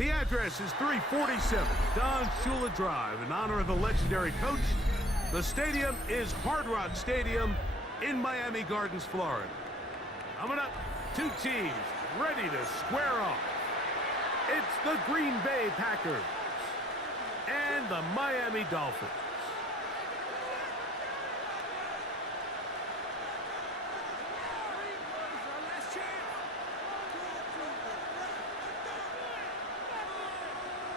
The address is 347 Don Shula Drive in honor of the legendary coach. The stadium is Hard Rock Stadium in Miami Gardens, Florida. Coming up, two teams ready to square off. It's the Green Bay Packers and the Miami Dolphins.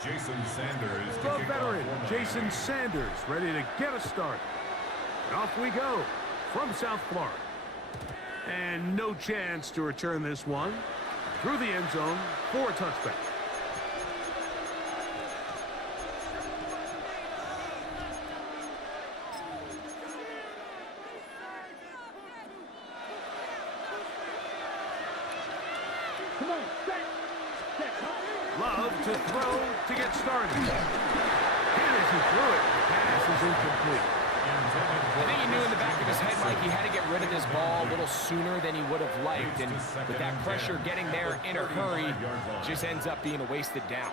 Jason Sanders. The veteran, Jason Sanders, ready to get us started. And off we go from South Florida. And no chance to return this one through the end zone for a touchback. Love to throw to get started. And as he threw it, the pass is incomplete. I think he knew in the back of his head, Mike, he had to get rid of this ball a little sooner than he would have liked. And with that pressure getting there in a hurry, just ends up being a wasted down.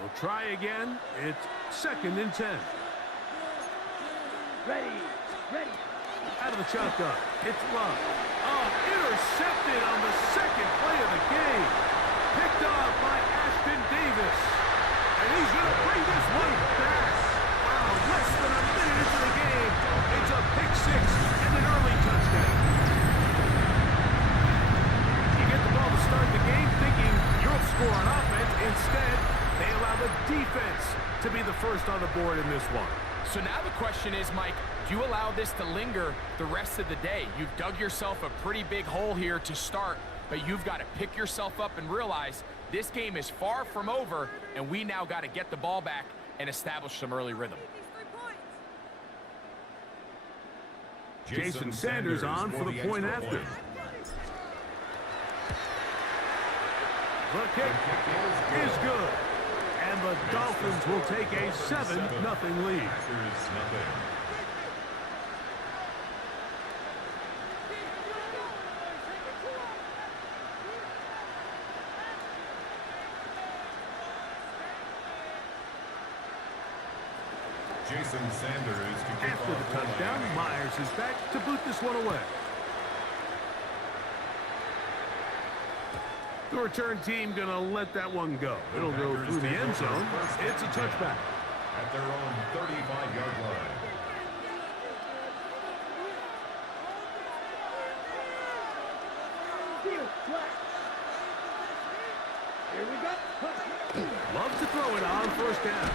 We'll try again. It's 2nd and 10. Ready. Out of the shotgun. It's Love. Oh, intercepted on the second play of the game. Picked off by Ashton Davis. And he's going to bring this one back. Wow, less than a minute into the game. It's a pick six and an early touchdown. You get the ball to start the game thinking you'll score on offense. Instead, they allow the defense to be the first on the board in this one. So now the question is, Mike, do you allow this to linger the rest of the day? You've dug yourself a pretty big hole here to start, but you've got to pick yourself up and realize this game is far from over, and we now got to get the ball back and establish some early rhythm. Jason Sanders on for the point after. The kick is good. And the Dolphins will take a 7-0 lead. Jason Sanders to kick After the touchdown, Myers is back to boot this one away. The return team gonna let that one go. It'll go through the end zone. It's a touchback. At their own 35-yard line. Here we go. Loves to throw it on first down.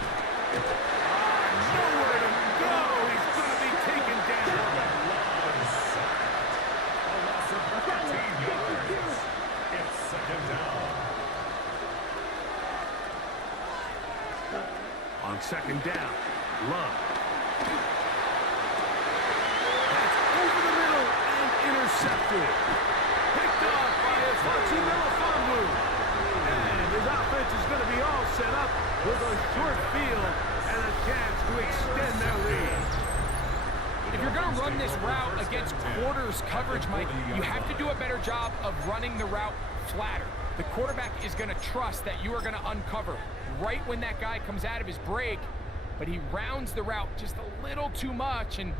Nowhere to go. He's going to be taken down. A loss of 13 yards. It's second down. On second down, Love. That's over the middle and intercepted. Picked off by Afonso Melifonwu. And his offense is going to be all set up with a short field and a chance to extend their lead. If you're going to run this route against quarters coverage, Mike, you have to do a better job of running the route flatter. The quarterback is going to trust that you are going to uncover right when that guy comes out of his break, but he rounds the route just a little too much and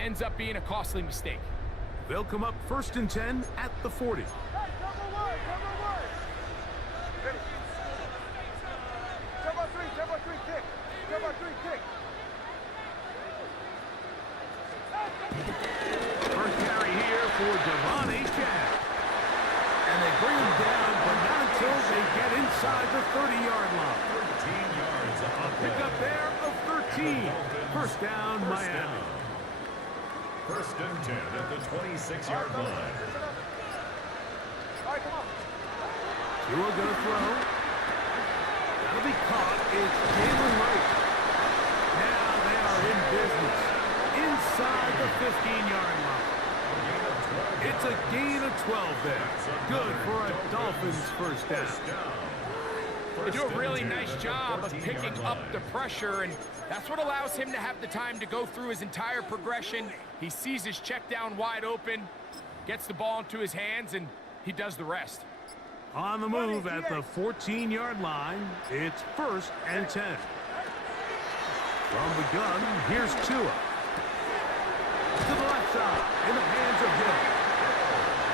ends up being a costly mistake. They'll come up 1st and 10 at the 40. Hey, number one. Ready. Turbo three, kick. Turbo three, kick. First carry here for Devon Achad. And they bring him down, but not until they get inside the 30-yard line. 13 yards on the Pick play. up there of 13. First down, Miami. First and 10 at the 26-yard line. All right, come on. Tua gonna throw. That'll be caught. It's Jalen Wright. Now they are in business. Inside the 15-yard line. It's a gain of 12 there. Good for a Dolphins first down. They do a really nice job of picking up the pressure, and that's what allows him to have the time to go through his entire progression. He sees his check down wide open, gets the ball into his hands, and he does the rest. On the move at the 14-yard line, it's 1st and 10. From the gun, here's Tua. To the left side, in the hands of Hill.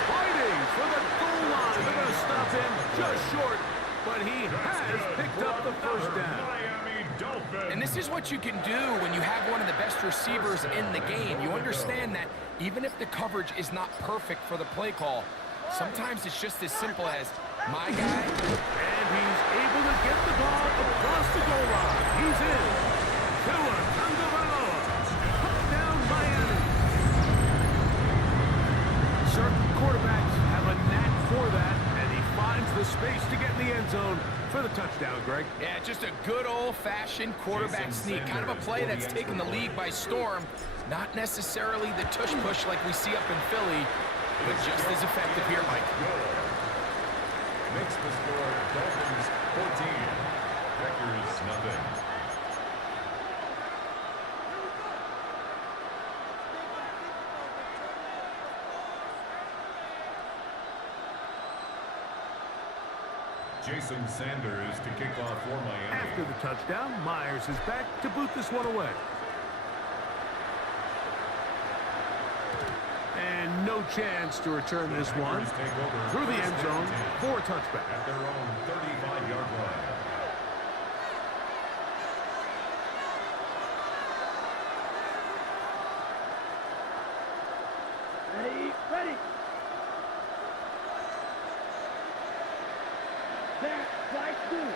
Fighting for the goal line. They're going to stop him just short, but he has picked up the first down. Miami Dolphins. And this is what you can do when you have one of the best receivers in the game. You understand that even if the coverage is not perfect for the play call, sometimes it's just as simple as, my guy. And he's able to get the ball across the goal line. He's in. Tua Tagovailoa. Touchdown, Miami. Certain quarterbacks have a knack for that, and he finds the space to get in the end zone for the touchdown, Greg. Yeah, just a good old-fashioned quarterback sneak. Kind of a play that's taken the league by storm. Not necessarily the tush-push like we see up in Philly, but just as effective here, Mike. Makes the score Dolphins 14. Packers nothing. Jason Sanders to kick off for Miami. After the touchdown, Myers is back to boot this one away. And no chance to return this one through the end zone for a touchback. At their own 35-yard line. Ready. There, fly two.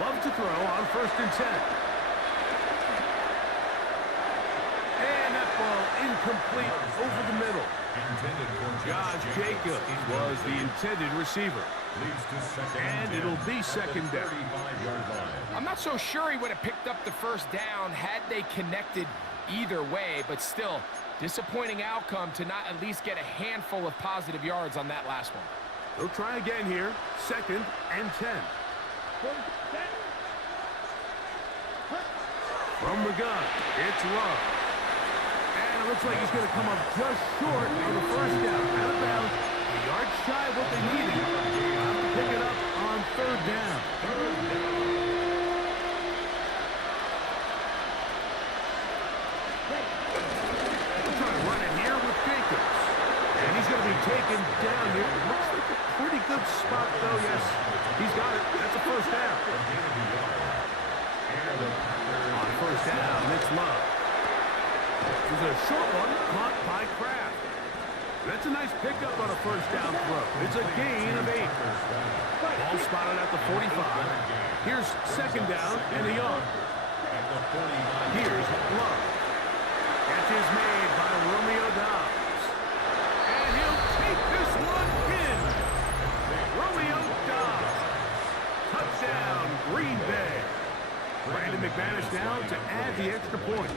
Love to throw on 1st and 10. And that ball incomplete over the middle. Intended for Josh Jacobs was the intended receiver. Leads to second And it'll be second down. 35-yard line. I'm not so sure he would have picked up the first down had they connected either way, but still, disappointing outcome to not at least get a handful of positive yards on that last one. They'll try again here. 2nd and 10. From the gun, it's Love. And it looks like he's going to come up just short of the first down. Out of bounds, a yard shy of what they needed. Have to pick it up on 3rd down. They'll try to run it here with Jacobs. And he's going to be taken down here. It looks like a pretty good spot, though. Yes, he's got it. That's a first down. On 1st down, it's Love. There's a short one caught by Kraft. That's a nice pickup on a first down throw. It's a gain of 8. Ball spotted at the 45. Here's second down and a yard. Here's Love. Catch is made by Romeo Dobbs. And he'll take this one in. Romeo Dobbs. Touchdown, Green Bay. Brandon McManus now to add the extra point.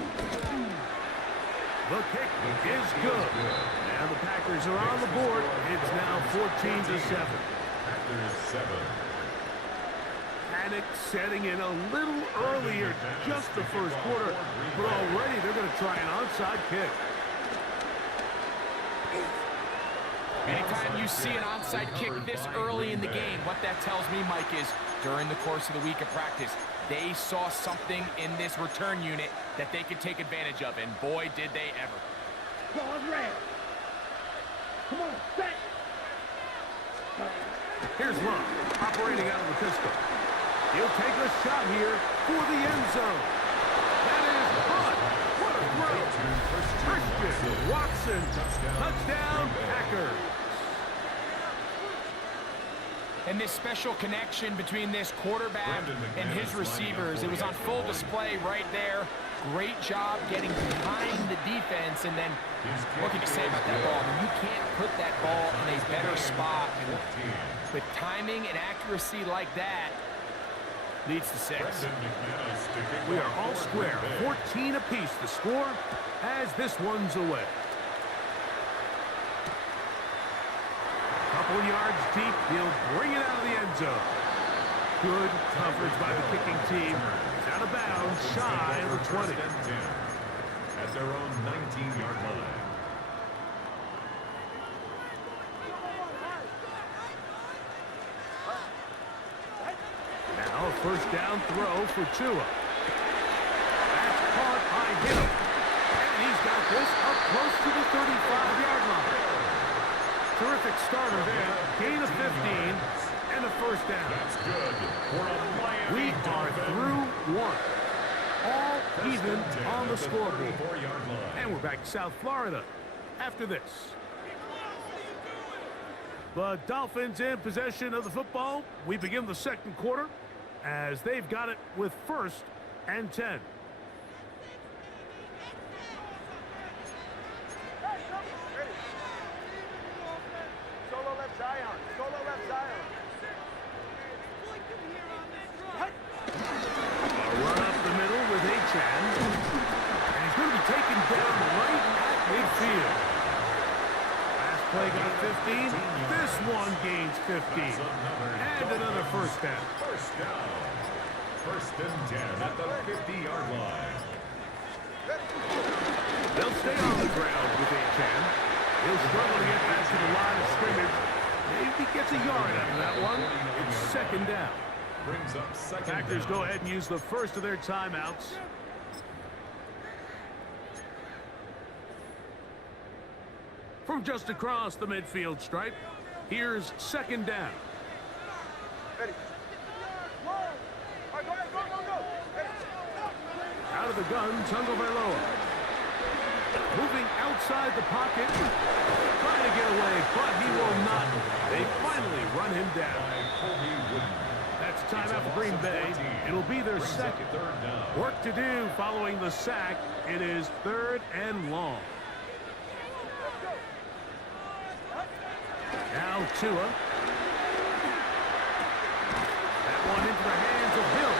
The kick is good. Now the Packers are on the board. It's now 14-7. Packers 7. Panic setting in a little earlier, just the first quarter, but already they're going to try an onside kick. Anytime you see an onside kick this early in the game, what that tells me, Mike, is during the course of the week of practice, they saw something in this return unit that they could take advantage of, and boy, did they ever. Ball red. Come on, set. Here's Love, operating out of the pistol. He'll take a shot here for the end zone. That is caught. What a throw. Christian Watson. Touchdown, Packers. And this special connection between this quarterback and his receivers, it was on full display right there. Great job getting behind the defense, and then what can you say about that ball? I mean, you can't put that ball in a better spot. And with timing and accuracy like that, leads to 6. We are all square. 14 apiece to score as this one's away. Couple yards deep, he'll bring it out of the end zone. Good coverage by the kicking team. It's out of bounds, shy of the 20. At their own 19-yard line. Now a first down throw for Tua. That's caught by him. And he's got this up close to the 35-yard line. Terrific starter there. Gain of 15 and a first down. That's good for a Miami. We are through one. All even on the scoreboard. And we're back to South Florida after this. The Dolphins in possession of the football. We begin the second quarter as they've got it with 1st and 10. Solo left Zion. Solo left Zion. A run up the middle with Achan. And he's going to be taken down right at midfield. Last play got 15. This one gains 15. And another first down. First down. 1st and 10 at the 50-yard line. They'll stay on the ground with Achan. He'll struggle to get back to the line of scrimmage. Maybe gets a yard out of that one. It's second down. Brings up second Packers down. go ahead and use the first of their timeouts. From just across the midfield stripe, here's second down. Ready. Whoa. All right, go, go, go, go. Ready. Out of the gun, Tagovailoa. Moving outside the pocket. Trying to get away, but he will not. They finally run him down. That's timeout for Green Bay. It'll be their second. Work to do following the sack. It is 3rd and long. Now Tua. That one into the hands of Hill.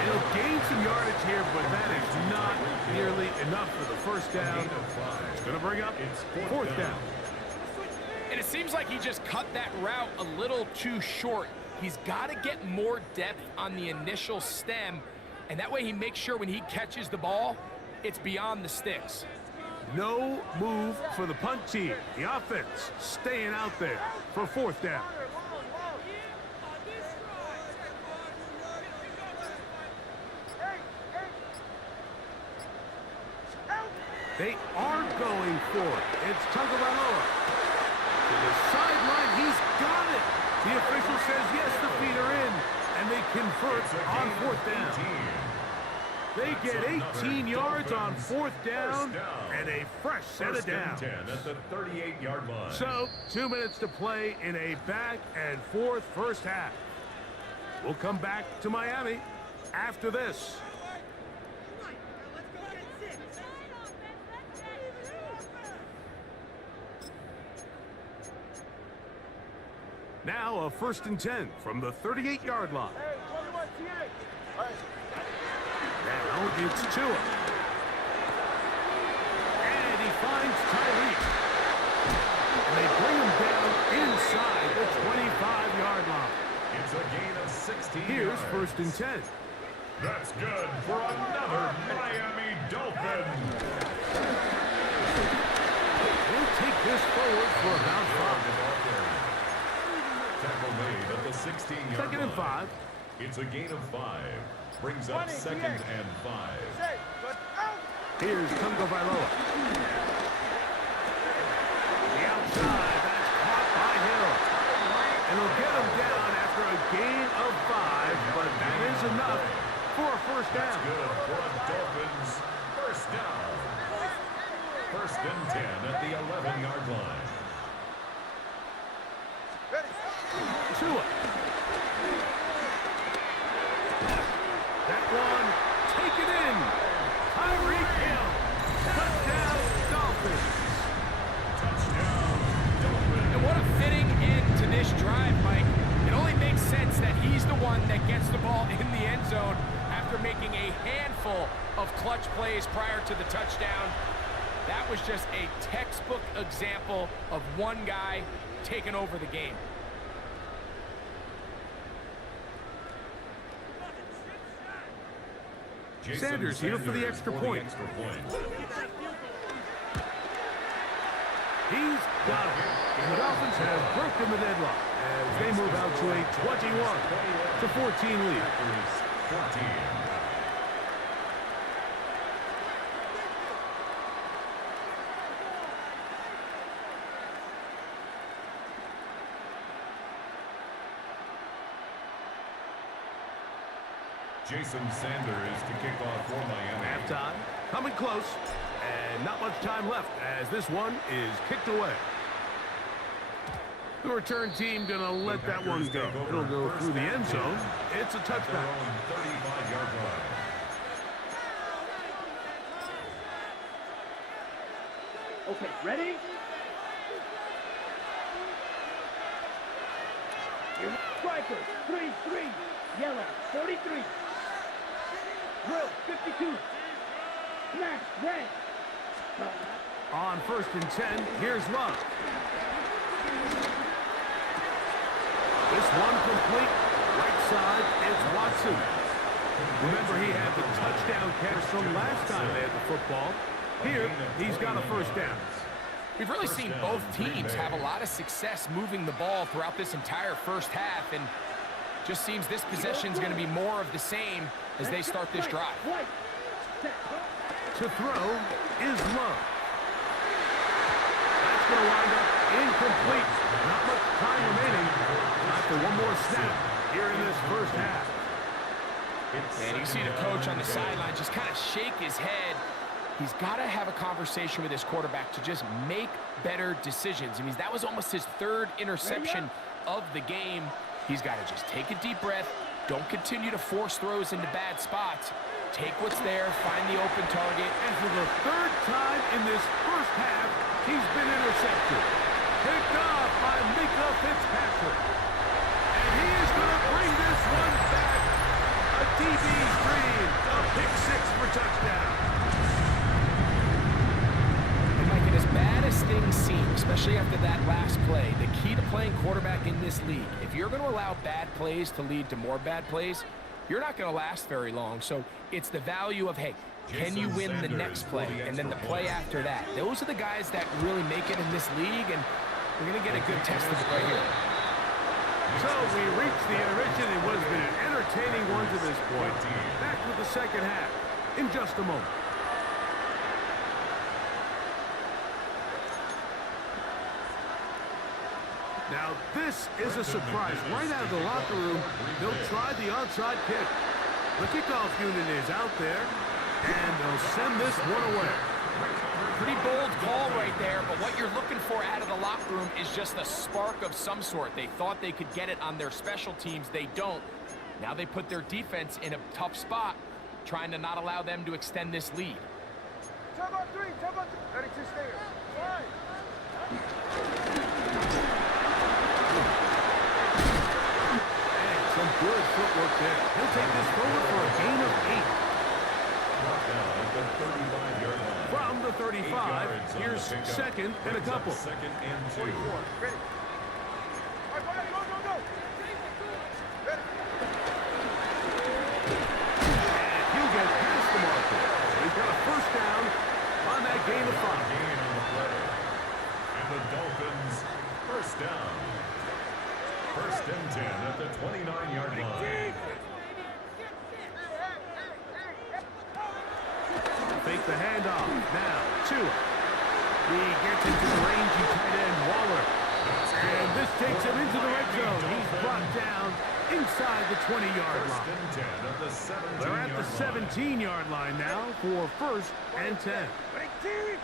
And he'll gain some yardage here, but that is not nearly enough for the first down. It's going to bring up 4th down. And it seems like he just cut that route a little too short. He's got to get more depth on the initial stem, and that way he makes sure when he catches the ball, it's beyond the sticks. No move for the punt team. The offense staying out there for 4th down. They are going for it. It's Tagovailoa. To the sideline, he's got it. The official says yes, the feet are in, and they convert on 4th down. They get 18 yards on fourth down and a fresh set of downs. 10 at the 38-yard line. So, 2 minutes to play in a back and forth first half. We'll come back to Miami after this. Now a 1st and 10 from the 38-yard line. Hey, 21 TA. All right. Now it's Tua. And he finds Tyreek. And they bring him down inside the 25-yard line. It's a gain of 16 Here's yards. 1st and 10. That's good for another Miami Dolphin. We'll take this forward for about 5. Tackle made at the 16-yard 2nd and 5. It's a gain of 5. Brings up 2nd and 5. Say, but out. Here's Tungo Bailoa. The outside, that's caught by Hill. And he'll get him down after a gain of 5, but that is enough for a first down. Good for a Dolphins first down. 1st and 10 at the 11-yard line. Ready. Tua. That one taken in. Tyreek Hill. Touchdown, Dolphins. Touchdown, Dolphins. And what a fitting end to this drive, Mike. It only makes sense that he's the one that gets the ball in the end zone after making a handful of clutch plays prior to the touchdown. That was just a textbook example of one guy taking over the game. Sanders here for the extra point. He's got it. And the Dolphins have broken the deadlock as they move out to a 21-14 lead. 14. Jason Sanders to kick off for Miami. Halftime, coming close, and not much time left as this one is kicked away. The return team gonna let that one go. It'll go through the end zone. It's a touchback. 35-yard line. Okay, ready? Here, striker, 3-3, yellow, 43. Drill, 52. Smash, red. On 1st and 10, here's Love. This one complete. Right side, it's Watson. Remember, he had the touchdown catch from last time they had the football. Here, he's got a first down. We've really seen both teams have a lot of success moving the ball throughout this entire first half, and just seems this possession is going to be more of the same as they start this drive. To throw is Love. That's going to wind up incomplete. Not much time remaining. After one more snap here in this first half. And you see the coach on the sideline just kind of shake his head. He's got to have a conversation with his quarterback to just make better decisions. I mean, that was almost his 3rd interception of the game. He's got to just take a deep breath. Don't continue to force throws into bad spots. Take what's there, find the open target. And for the 3rd time in this first half, he's been intercepted. Picked off by Mika Fitzpatrick. And he is going to bring this one back. A DB screen, a pick 6 for touchdown. And Mike, and as bad as things seem, especially after that last play, the key to playing quarterback in this league, if you're going to allow bad plays to lead to more bad plays, you're not going to last very long. So it's the value of, hey, can you win the next play and then the play after that? Those are the guys that really make it in this league, and we're going to get a good test of it right here. So we reached the intermission. It was been an entertaining one to this point. Back with the second half in just a moment. Now this is a surprise. Right out of the locker room, they'll try the onside kick. The kickoff unit is out there, and they'll send this one away. Pretty bold call right there, but what you're looking for out of the locker room is just a spark of some sort. They thought they could get it on their special teams. They don't. Now they put their defense in a tough spot, trying to not allow them to extend this lead. Jump on three, jump on three. 32 stairs. Right. And some good footwork there. He'll take this forward for a gain of 8. From the 35, here's second and a couple. Second and 2. Ready. All right, go, go, go. Ready. And he'll get past the marker. So he's got a first down on that gain of 5. Gain on the play. And the Dolphins, first down. First and 10 at the 29-yard line. Fake the handoff. Now, Tua. He gets into the rangy tight end, Waller. And this takes him into the red zone. He's brought down inside the 20-yard First line. and 10 at the 17-yard line. They're at the 17-yard line now for first and 10. Ready, team.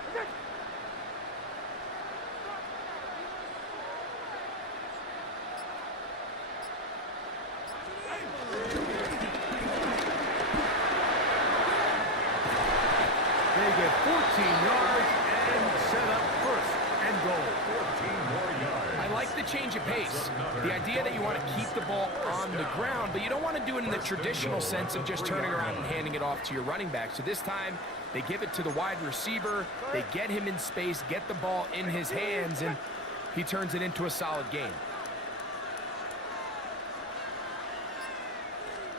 They get 14 yards and set up first and goal. 14 more yards. I like the change of pace. The idea that you want to keep the ball on the ground, but you don't want to do it in the traditional sense of just turning around and handing it off to your running back. So this time, they give it to the wide receiver. They get him in space, get the ball in his hands, and he turns it into a solid game.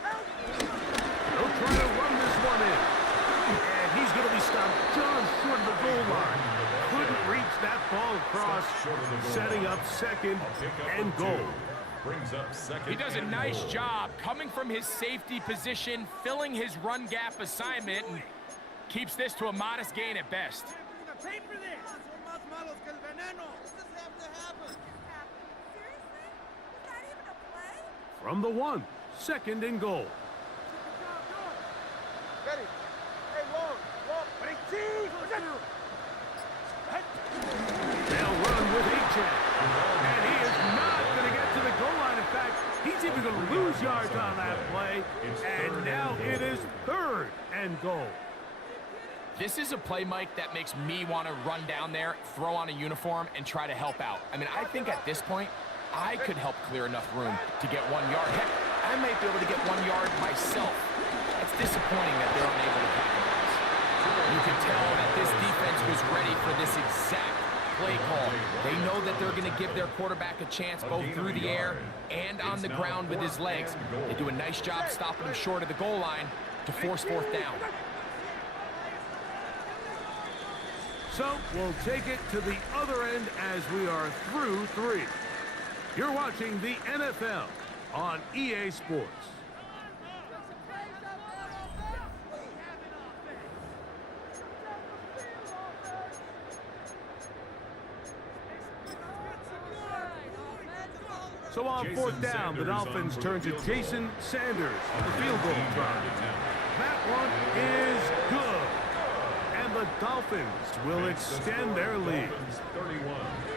They'll try to run this one in. And he's going to be stopped just short of the goal line. Couldn't reach that ball across, setting up second and goal. Brings up second. He does a nice job coming from his safety position, filling his run gap assignment, and keeps this to a modest gain at best. From the 1, second and goal. Ready. Hey, long. Ready, team. They'll run with H.J. And he is not going to get to the goal line. In fact, he's even going to lose yards on that play. And now it is third and goal. This is a play, Mike, that makes me want to run down there, throw on a uniform, and try to help out. I mean, I think at this point, I could help clear enough room to get 1 yard. Heck, I might be able to get 1 yard myself. That's disappointing that they're unable to capitalize. You can tell that this defense was ready for this exact play call. They know that they're going to give their quarterback a chance both through the air and on the ground with his legs. They do a nice job stopping him short of the goal line to force fourth down. So we'll take it to the other end as we are through 3. You're watching the NFL on EA Sports. So on fourth down, the Dolphins turn to Jason Sanders on the field goal try. That one is good. And the Dolphins will extend their lead.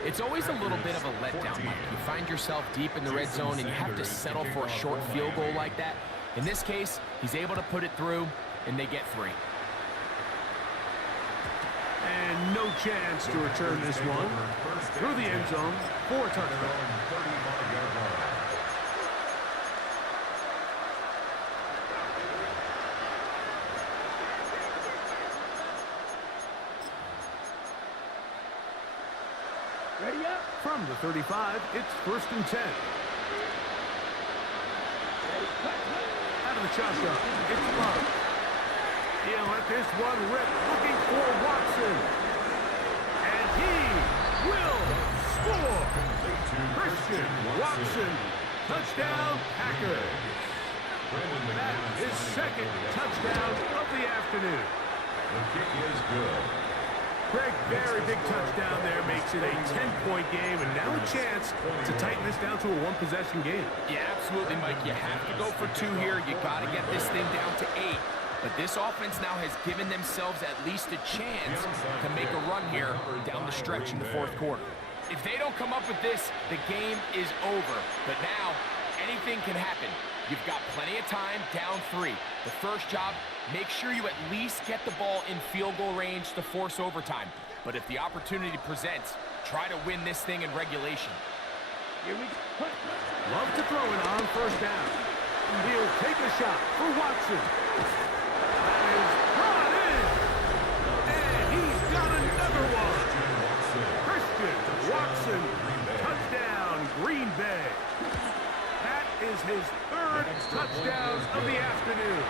It's always a little bit of a letdown, Mike. You find yourself deep in the red zone and you have to settle for a short field goal like that. In this case, he's able to put it through, and they get 3. And no chance to return this one through the end zone for a touchdown. Ready up. From the 35, it's first and 10. Out of the shotgun, it's Love. He'll let this one rip, looking for Watson. And he will score. Christian Watson, touchdown Packers. That is second touchdown of the afternoon. The kick is good. Greg, very big touchdown there, makes it a 10-point game, and now a chance to tighten this down to a one-possession game. Yeah, absolutely, Mike. You have to go for 2 here. You got to get this thing down to 8. But this offense now has given themselves at least a chance to make a run here down the stretch in the 4th quarter. If they don't come up with this, the game is over. But now, anything can happen. You've got plenty of time, down 3. The first job, make sure you at least get the ball in field goal range to force overtime. But if the opportunity presents, try to win this thing in regulation. Here we go. Love to throw it on first down. He'll take a shot for Watson. That is brought in. And he's got another one. Christian Watson, touchdown, Green Bay. That is his 3rd touchdown of the afternoon.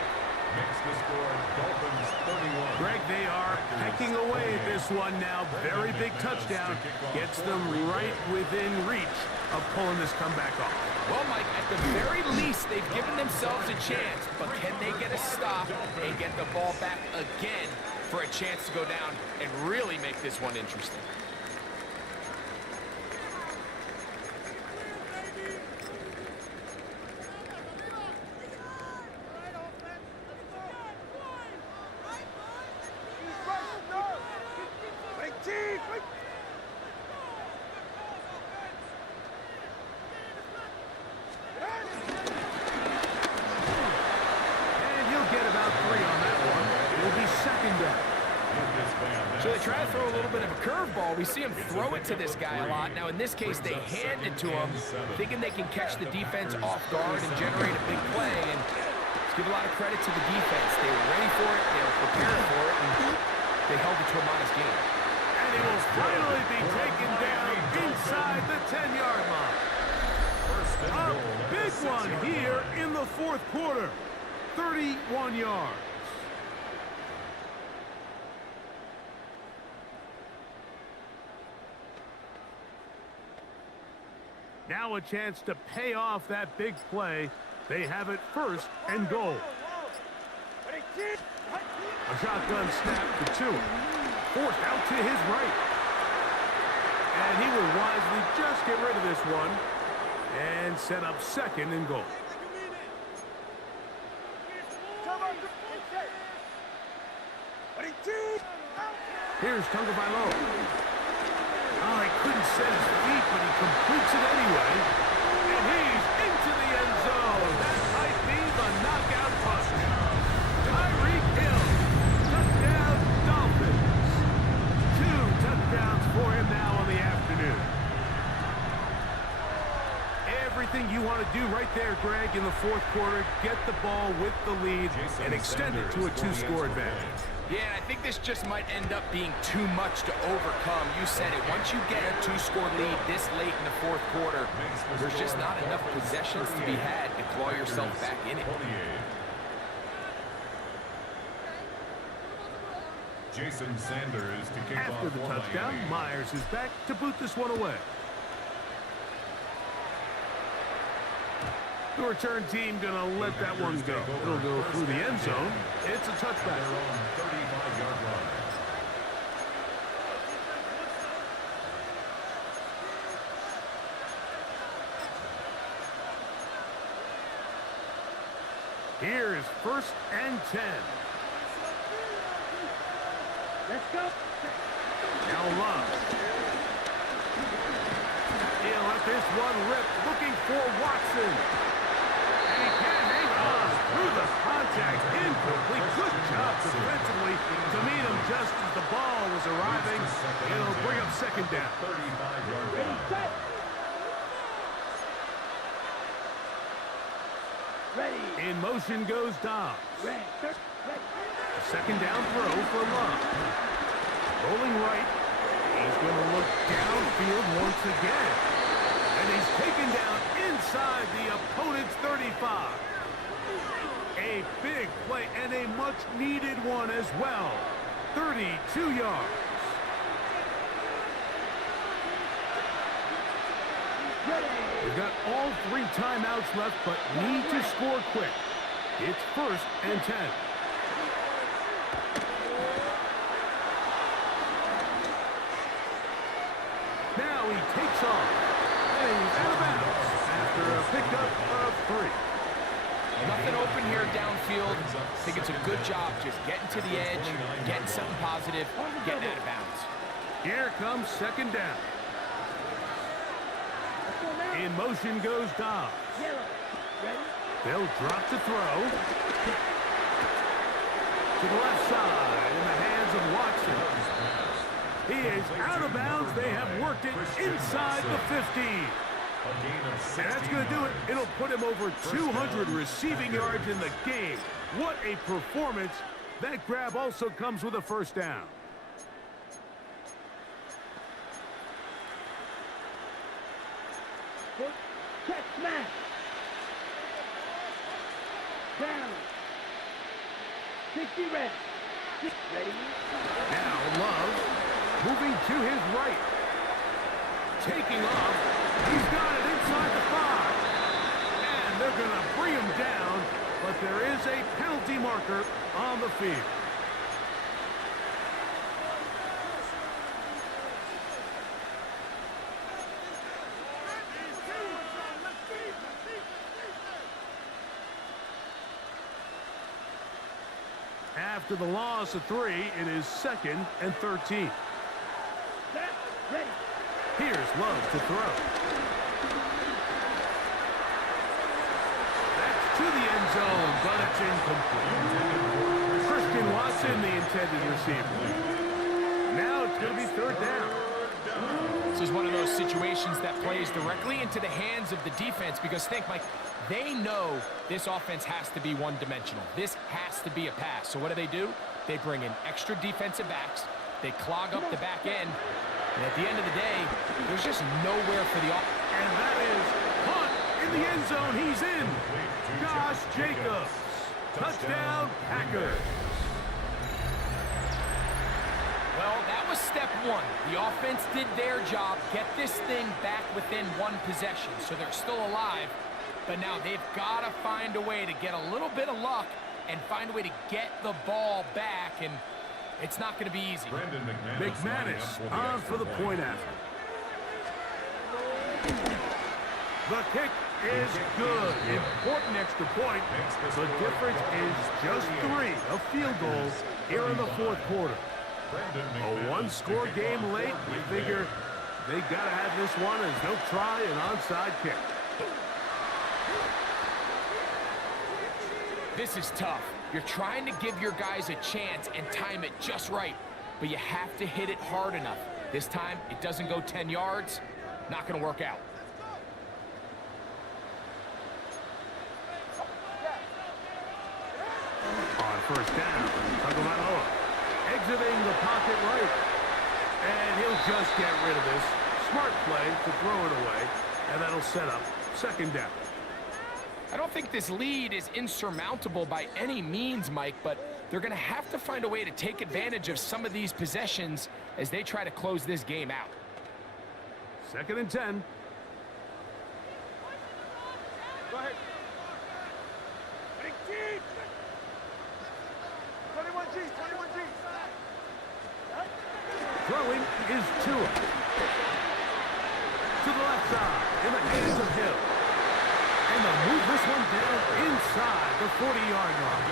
Makes the score Dolphins 31. Greg, they are hacking away at this one now. Very big touchdown. Gets them right within reach of pulling this comeback off. Well, Mike, at the very least, they've given themselves a chance. But can they get a stop and get the ball back again for a chance to go down and really make this one interesting? So they try to throw a little bit of a curveball. We see him throw it to this guy a lot. Now, in this case, they hand it to him, thinking they can catch the defense off guard and generate a big play. And let's give a lot of credit to the defense. They were ready for it, they were prepared for it, and they held it to a modest game. And he will finally be taken down inside the 10-yard line. A big one here in the 4th quarter. 31 yards. Now a chance to pay off that big play. They have it 1st and goal. A shotgun snap to Tua. Forced out to his right. And he will wisely just get rid of this one and set up 2nd and goal. Here's Tagovailoa. Oh, he couldn't set his feet, but he completes it anyway. And he's into the end zone. That might be the knockout punch. Tyreek Hill. Touchdown, Dolphins. 2 touchdowns for him now on the afternoon. Everything you want to do right there, Greg, in the 4th quarter. Get the ball with the lead and extend it to a 2-score advantage. Yeah, I think this just might end up being too much to overcome. You said it. Once you get a 2-score lead this late in the 4th quarter, there's just not enough possessions to be had to claw yourself back in it. Jason Sanders to kick After off the touchdown, Myers is back to boot this one away. The return team going to let that one go. It'll go through the end zone. It's a touchback. Their own 35-yard line. Here is 1st and 10. Let's go. Now Love. He'll let this one rip, looking for Watson. And he can't hang on through the contact. Incomplete. Good job defensively to meet him just as the ball was arriving. It'll bring up 2nd down. 35-yard line. Ready. In motion goes Dobbs. Ready. A 2nd down throw for Love. Rolling right. He's going to look downfield once again. And he's taken down inside the opponent's 35. A big play and a much-needed one as well. 32 yards. We've got all 3 timeouts left, but need to score quick. It's 1st and 10. takes off. And he's out of bounds after a pickup of 3. Nothing open here downfield. I think it's a good job just getting to the edge, getting something positive, getting out of bounds. Here comes second down. In motion goes Dobbs. Yellow. Ready? They'll drop to throw. To the left side in the hands of Watson. He is out of bounds. They have worked it inside the 15. And that's going to do it. It'll put him over 200 receiving yards in the game. What a performance. That grab also comes with a first down. Check smash. Down. 60 ready. Ready? Now Love moving to his right. Taking off. He's got it inside the 5. And they're going to bring him down, but there is a penalty marker on the field. After the loss of 3, it is 2nd and 13. Set. Ready. Here's Love to throw. That's to the end zone, but it's incomplete. Christian Watson, the intended receiver. Now it's going to be 3rd down. This is one of those situations that plays directly into the hands of the defense because think, Mike, they know this offense has to be one-dimensional. This has to be a pass. So what do? They bring in extra defensive backs. They clog up the back end. And at the end of the day, there's just nowhere for the offense. And that is Hunt in the end zone. He's in. Josh Jacobs. Touchdown, Packers. Well, that was step 1. The offense did their job, get this thing back within 1 possession. So they're still alive. But now they've got to find a way to get a little bit of luck and find a way to get the ball back. And it's not going to be easy. McManus on for the point after. The kick is good. Important extra point. The difference is just 3. A field goal here in the 4th quarter. A 1-score game late. You figure they got to have this one as they'll try an onside kick. This is tough. You're trying to give your guys a chance and time it just right, but you have to hit it hard enough. This time, it doesn't go 10 yards. Not going to work out. On first down, Tagovailoa exiting the pocket right. And he'll just get rid of this. Smart play to throw it away, and that'll set up 2nd down. I don't think this lead is insurmountable by any means, Mike, but they're going to have to find a way to take advantage of some of these possessions as they try to close this game out. 2nd and 10. Go ahead. 21G, 21G. Throwing is Tua. To the left side, in the hands of Hill. And they'll move this one down inside the 40-yard line.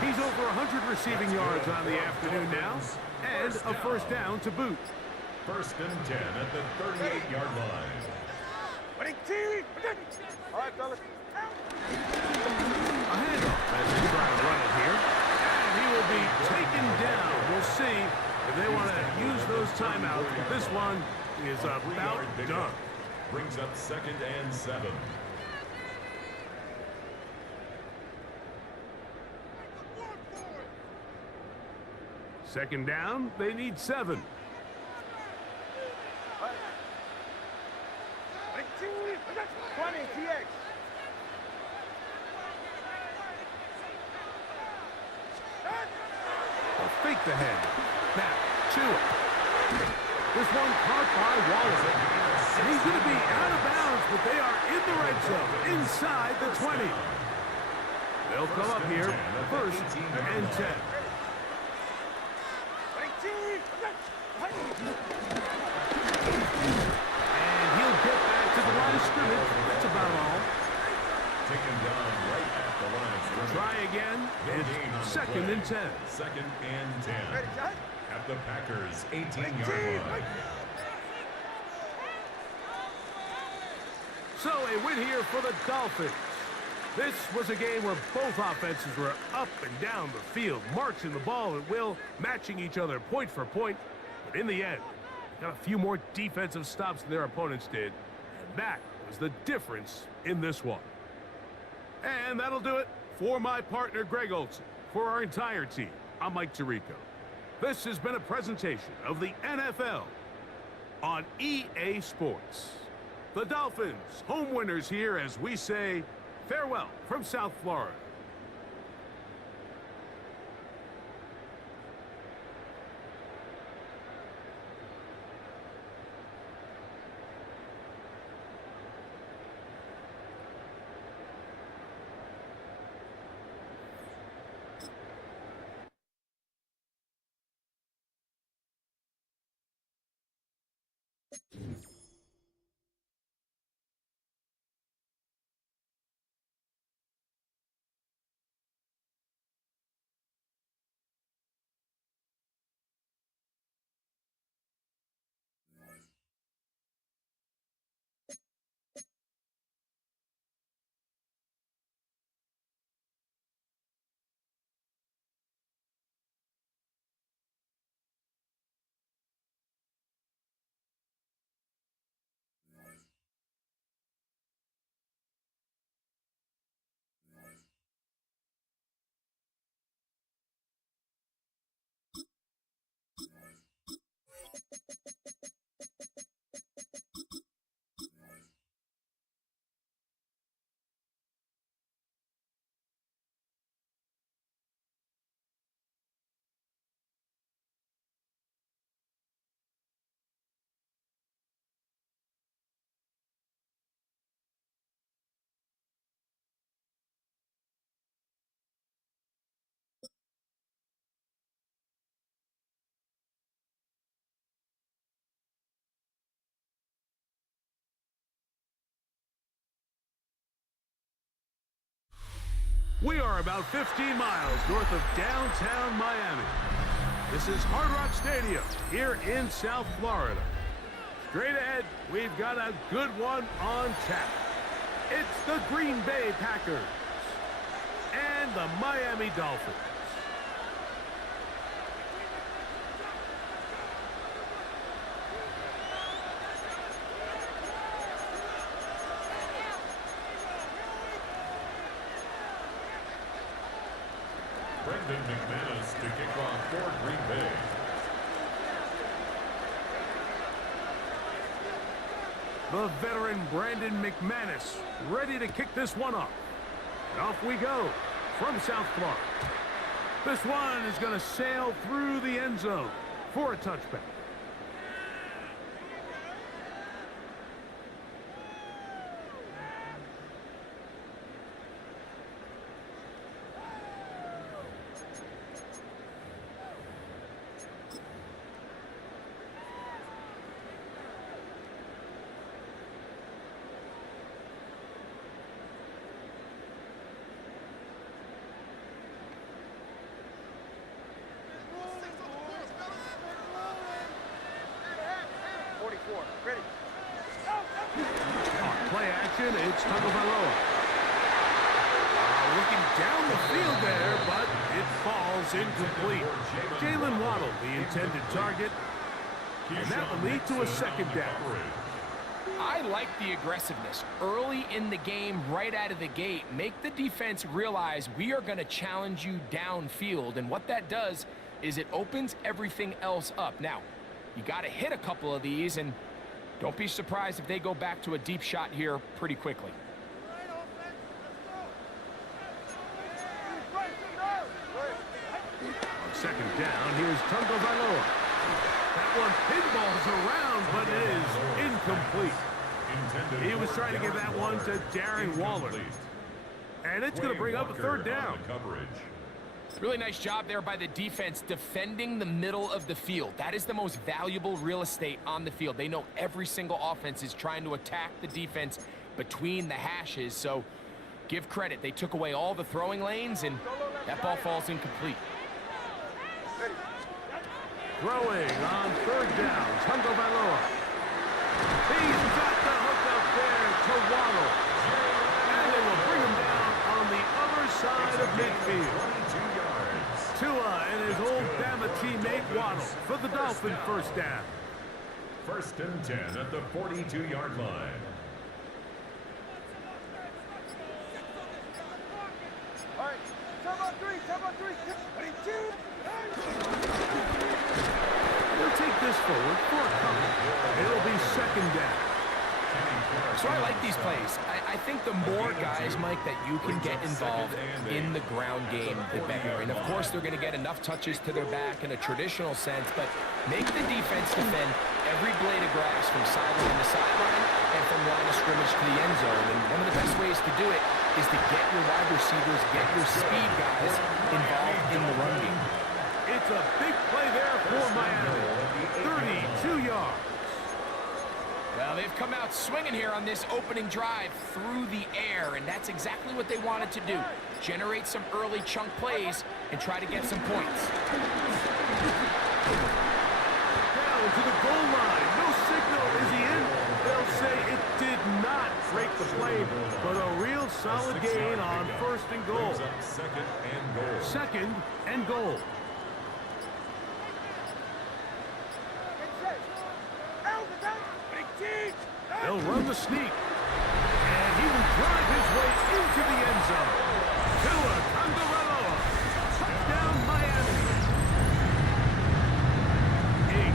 He's over 100 receiving yards on the afternoon now, and a first down to boot. 1st and 10 at the 38-yard line. All right, fellas. A handoff as they try to run it here. And he will be taken down. We'll see if they want to use those timeouts. But this one is about done. Brings up 2nd and 7. Second down, they need 7. 20, TX. They'll fake the head. Now, Tua. This one caught by Waller. And he's going to be out of bounds, but they are in the red zone, inside the 20. They'll come up here, 1st and 10. scrimmage. That's about all. Taken down right at the line of scrimmage. Try again. No gain on It's the 2nd play. and 10. 2nd and 10. Ready, John? At the Packers' 18-yard line. So a win here for the Dolphins. This was a game where both offenses were up and down the field, marching the ball at will, matching each other point for point. But in the end, they got a few more defensive stops than their opponents did. And that was the difference in this one. And that'll do it for my partner, Greg Olson. For our entire team, I'm Mike Tirico. This has been a presentation of the NFL on EA Sports. The Dolphins, home winners here as we say farewell from South Florida. We are about 15 miles north of downtown Miami. This is Hard Rock Stadium here in South Florida. Straight ahead, we've got a good one on tap. It's the Green Bay Packers and the Miami Dolphins. Brendan McManus to kick off for Green Bay. The veteran Brandon McManus ready to kick this one off. And off we go from South Florida. This one is going to sail through the end zone for a touchback. Ready. On play action, it's Tagovailoa. Looking down the field there, but it falls incomplete. Jalen Waddle, the intended target, and that will lead to a second down. I like the aggressiveness. Early in the game, right out of the gate, make the defense realize we are going to challenge you downfield, and what that does is it opens everything else up. Now, you got to hit a couple of these, and don't be surprised if they go back to a deep shot here pretty quickly. On second down, here's Tagovailoa. That one pinballs around, but it is incomplete. He was trying to give that one to Darren Waller. And it's going to bring up a third down. Really nice job there by the defense defending the middle of the field. That is the most valuable real estate on the field. They know every single offense is trying to attack the defense between the hashes, so give credit. They took away all the throwing lanes, and that ball falls incomplete. Throwing on third down, Tagovailoa. He's got the hook up there to Waddle. And they will bring him down on the other side of midfield. Tua and his old Bama teammate Waddle for the Dolphin first down. 1st and 10 at the 42-yard line. All right, time on three. Ready, two. They'll take this forward for a couple. It'll be second down. So I like these plays. I think the more guys, Mike, that you can get involved in the ground game, the better. And of course, they're going to get enough touches to their back in a traditional sense, but make the defense defend every blade of grass from sideline to sideline and from line of scrimmage to the end zone. And one of the best ways to do it is to get your wide receivers, get your speed guys involved in the run game. It's a big play there for Miami. 32 yards. Well, they've come out swinging here on this opening drive through the air, and that's exactly what they wanted to do. Generate some early chunk plays and try to get some points. Down to the goal line. No signal. Is he in? They'll say it did not break the play, but a real solid gain on 1st and goal. 2nd and goal. 2nd and goal. They'll run the sneak. And he will drive his way into the end zone. Tua Tagovailoa. Touchdown, Miami.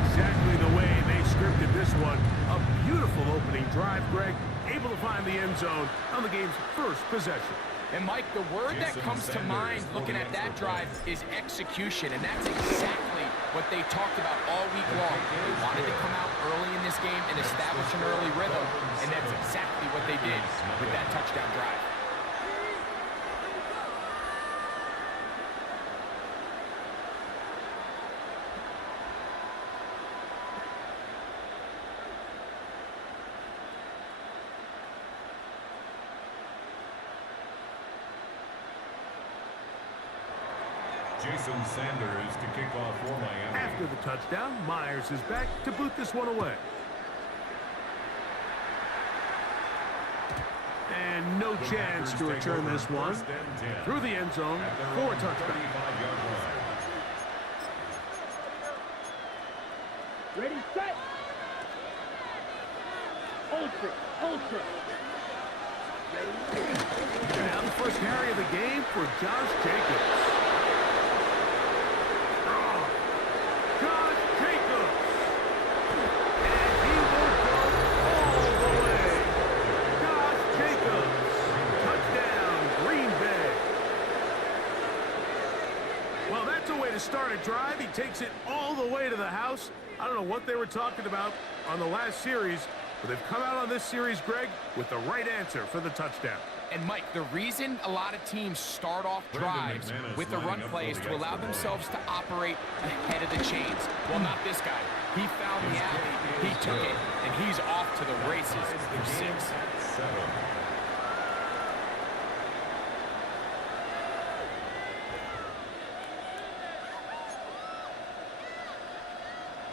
Exactly the way they scripted this one. A beautiful opening drive, Greg. Able to find the end zone on the game's first possession. And, Mike, the word that comes to mind looking at that drive is execution, and that's exactly what they talked about all week long. They wanted to come out early in this game and establish an early rhythm, and that's exactly what they did with that touchdown drive. Jason Sanders to kick off for Miami. After the touchdown, Myers is back to boot this one away. And no chance to return this one through the end zone for a touchdown. Ready, set. Ultra. Now the first carry of the game for Josh Jacobs. Josh Jacobs. And he will go all the way. Josh Jacobs. Touchdown, Green Bay. Well, that's a way to start a drive. He takes it all the way to the house. I don't know what they were talking about on the last series, but they've come out on this series, Greg, with the right answer for the touchdown. And, Mike, the reason a lot of teams start off drives with the run play is to allow themselves to operate ahead of the chains. Well, not this guy. He found the alley, he took it, and he's off to the races for 6.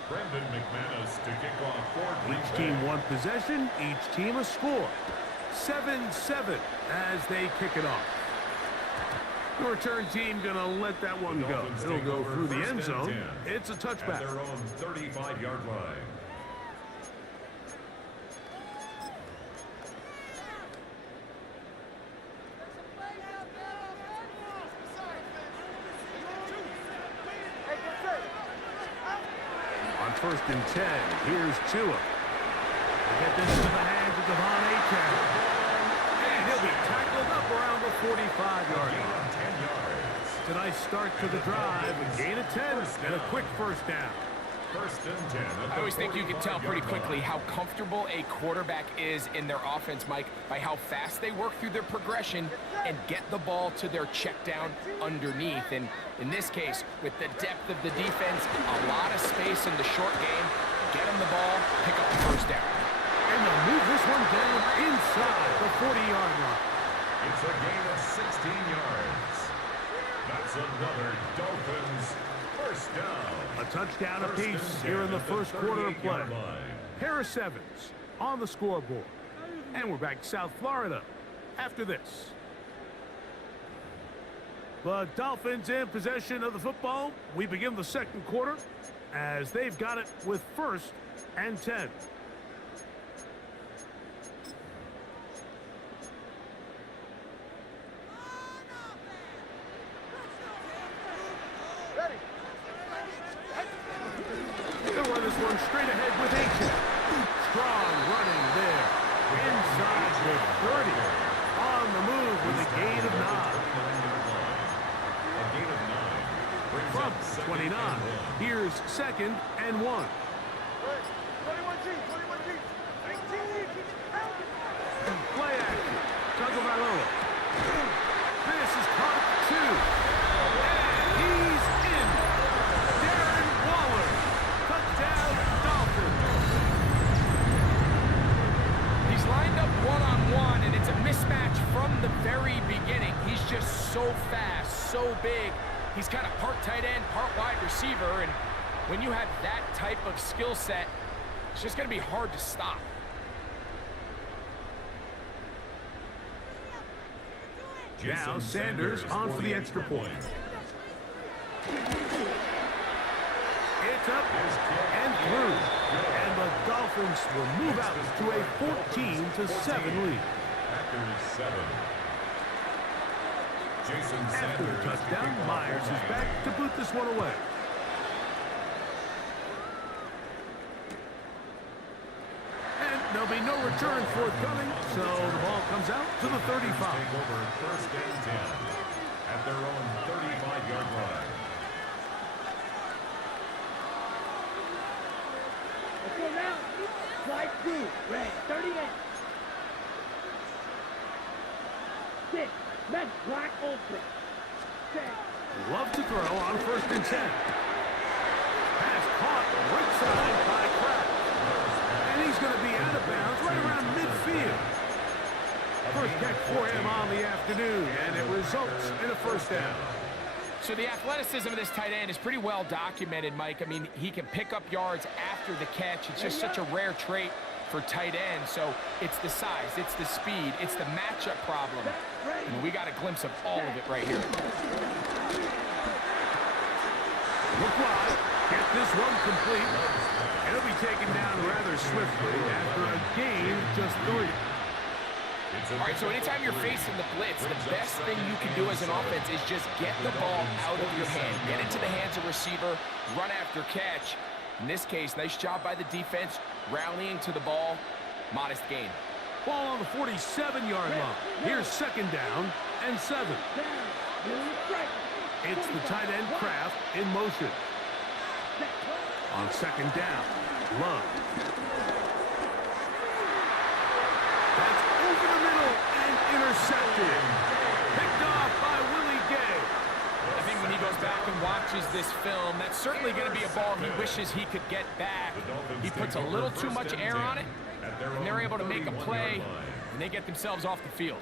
Brandon McManus to kick off for Green Each Bay. team one possession, each team a score. 7-7 as they kick it off. The return team going to let that one go. It'll go through the end zone. It's a At touchback. their own 35-yard line. On 1st and 10, here's Tua. They get this into the hands of Devon Achane. And he'll be tackled up around the 45-yard line. 10 yards. It's a nice start to the drive. A gain of 10 and a quick first down. 1st and 10. I always think you can tell pretty quickly how comfortable a quarterback is in their offense, Mike, by how fast they work through their progression and get the ball to their check down underneath. And in this case, with the depth of the defense, a lot of space in the short game, get them the ball, pick up the first down. And they'll move this one down inside Touchdown apiece here in the first quarter of play. Pair of sevens on the scoreboard. And we're back to South Florida after this. The Dolphins in possession of the football. We begin the second quarter as they've got it with 1st and 10. Ready. They'll run this one straight ahead with Aiken. Strong running there. Inside the 30. On the move with a gain of 9. From 29. Here's 2nd and 1. 21G, 21G. 19. Play action. Tagovailoa. This is caught at 2. And he's in. Darren Waller. Touchdown, Dolphins. He's lined up one-on-one, and it's a mismatch from the very beginning. He's just so fast, so big. He's kind of part tight end, part wide receiver, and when you have that type of skill set, it's just going to be hard to stop. Now Sanders on for the extra point. It's up and through. And the Dolphins will move out to a 14-7 lead. After the touchdown, Myers is back to boot this one away. And there'll be no return forthcoming, so the ball comes out to the 35. Take over 1st and 10 at their own 35-yard line. Let's go now. Slide through. Red, 38. 6. Men, black ultra. 10. Love to throw on 1st and 10. Pass caught right side by Kraft. And he's going to be out of bounds right around midfield. First catch for him on the afternoon, and it results in a 1st down. So the athleticism of this tight end is pretty well documented, Mike. I mean, he can pick up yards after the catch. It's just such a rare trait for tight ends. So it's the size, it's the speed, it's the matchup problem. And we got a glimpse of all of it right here. Look wide, get this one complete. And he'll be taken down rather swiftly after a gain of just 3. All right, so anytime you're facing the blitz, the best thing you can do as an offense is just get the ball out of your hand. Get into the hands of receiver, run after catch. In this case, nice job by the defense, rallying to the ball, modest gain. Ball on the 47-yard line. Here's 2nd down and 7. It's the tight end Kraft in motion. On 2nd down, Love. That's over the middle and intercepted. Picked off by Willie Gay. I think when he goes back and watches this film, that's certainly going to be a ball he wishes he could get back. He puts a little too much air on it, and they're able to make a play, and they get themselves off the field.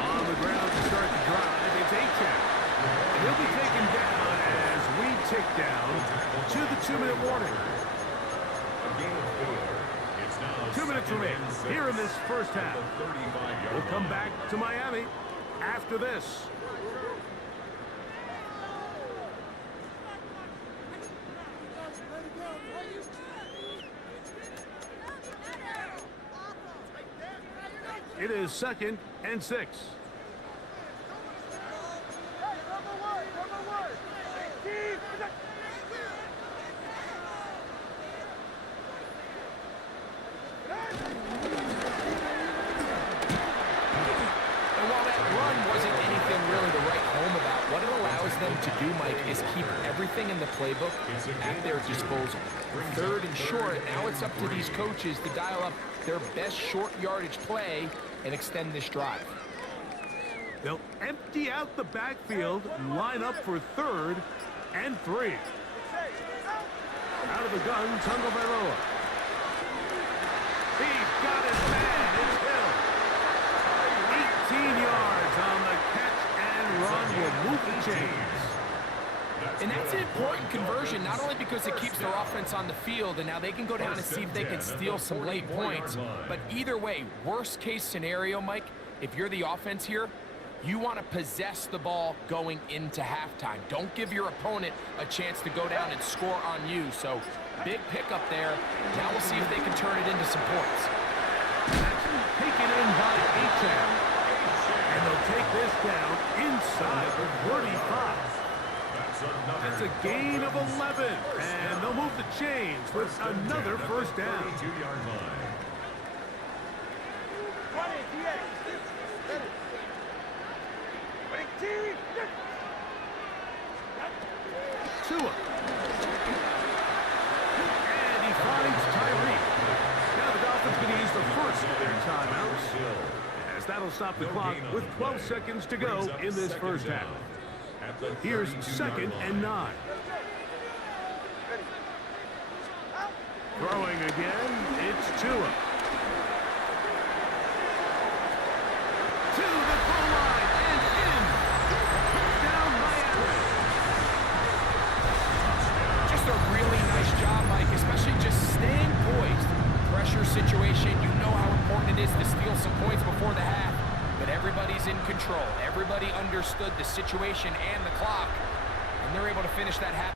On the ground to start the drive, it's Aiken. He'll be taken down as we tick down to the 2-minute warning. 2 minutes remain here in this 1st half. We'll come back to Miami after this. It is 2nd and 6. Them to do, Mike, is keep everything in the playbook at their disposal. 3rd and short, now it's up to these coaches to dial up their best short yardage play and extend this drive. They'll empty out the backfield and line up for 3rd and 3. Out of the gun, Tagovailoa. He's got it bad. It's Hill. 18 yards on the catch and run will move the chains. And that's an important conversion, not only because it keeps their offense on the field, and now they can go down and see if they can steal some late points. But either way, worst case scenario, Mike, if you're the offense here, you want to possess the ball going into halftime. Don't give your opponent a chance to go down and score on you. So big pickup there. Now we'll see if they can turn it into some points. That's taken in by Acham. And they'll take this down inside the 35. That's a gain of 11. And they'll move the chains with another first down. 32-yard line. Tua. And he finds Tyreek. Now the Dolphins going to use the first of their timeouts, as that'll stop the clock with 12 seconds to go in this first half. Here's 2nd and 9. Throwing again, it's Tua. To the goal line and in. Touchdown Miami. Just a really nice job, Mike, especially just staying poised. Pressure situation, you know how important it is to steal some points before the half. But everybody's in control. Everybody understood the situation and the clock. And they're able to finish that half.